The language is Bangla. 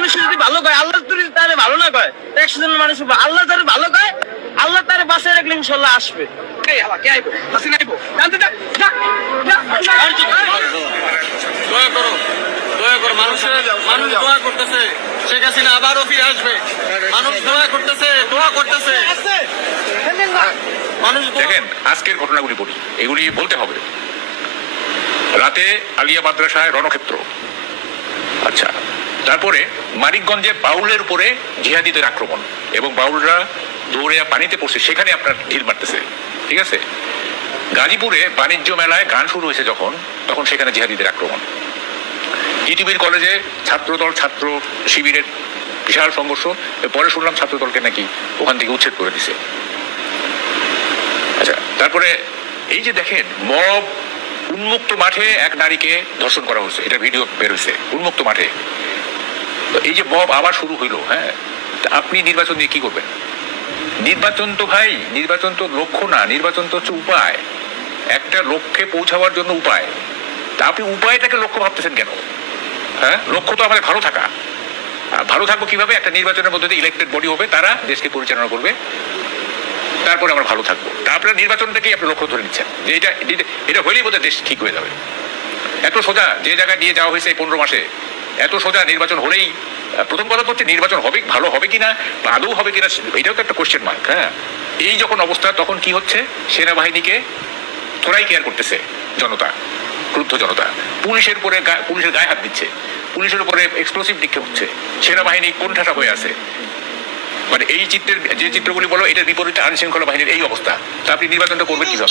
মানুষ যদি ভালো কয়, আল্লাহ যদি তাহলে ভালো না কয়, 100 জন মানুষ আল্লাহ তাহলে ভালো কয়, আল্লাহ তারে বাঁচিয়ে রাখলে ইনশাল্লাহ আসবে। মানুষ দোয়া করতেছে, শেখ হাসিনা আবারও ফিরে আসবে। মানুষ দোয়া করতেছে, দোয়া করতেছে। মানুষ দেখেন আজকের ঘটনাগুলি বলি, এগুলি বলতে হবে। রাতে আলিয়া মাদ্রাসায় রণক্ষেত্র, আচ্ছা, তারপরে মানিকগঞ্জে বাউলের উপরে জিহাদিদের আক্রমণ এবং বাউলরা দৌড়ে পানিতে পড়ছে, সেখানে আপনার ঢিল মারতেছে, ঠিক আছে। গাজীপুরে বাণিজ্য মেলায় গান শুরু হয়েছে যখন, তখন সেখানে জিহাদিদের আক্রমণ। টিটিবির কলেজে ছাত্রদল ছাত্র শিবিরের বিশাল সংঘর্ষ, পরে শুনলাম ছাত্রদলকে নাকি ওখান থেকে উচ্ছেদ করে দিছে। আচ্ছা, তারপরে এই যে দেখেন মব, উন্মুক্ত মাঠে এক নারীকে ধর্ষণ করা হয়েছে, এটা ভিডিও বের হয়েছে উন্মুক্ত মাঠে। এই যে মব আবার শুরু হইলো, হ্যাঁ, আপনি নির্বাচন দিয়ে কি করবেন? নির্বাচন তো ভাই, নির্বাচন তো লক্ষ্য না, নির্বাচন তো হচ্ছে উপায়, একটা লক্ষ্যে পৌঁছাবার জন্য উপায়। তা আপনি উপায়টাকে লক্ষ্য ভাবতেছেন কেন? হ্যাঁ, লক্ষ্য তো আমাদের ভালো থাকা। ভালো থাকবো কিভাবে? একটা নির্বাচনের মধ্যে দিয়ে ইলেক্টেড বডি হবে, তারা দেশকে পরিচালনা করবে, তারপরে আমরা ভালো থাকবো। তা আপনার নির্বাচনটাকেই আপনি লক্ষ্য ধরে নিচ্ছেন যে এটা হলেই বোধহয় দেশ ঠিক হয়ে যাবে। এত সোজা যে জায়গায় নিয়ে যাওয়া হয়েছে 15 মাসে, এত সোজা নির্বাচন হলেই, প্রথম কথা হচ্ছে নির্বাচন হবে, ভালো হবে কিনা বা আদৌ হবে কিনা, এটাও তো একটা কোশ্চেন মার্ক। হ্যাঁ, এই যখন অবস্থা তখন কি হচ্ছে, সেনাবাহিনীকে থোড়াই কেয়ার করতেছে জনতা, ক্রুদ্ধ জনতা, পুলিশের উপরে পুলিশের গায়ে হাত দিচ্ছে, পুলিশের উপরে এক্সপ্লোসিভ নিক্ষেপ হচ্ছে, সেনাবাহিনী কোণঠাসা হয়ে আছে। মানে এই চিত্রের যে চিত্রগুলি বলো, এটার বিপরীতে আইন শৃঙ্খলা বাহিনীর এই অবস্থা। তা আপনি নির্বাচনটা করবেন কিভাবে?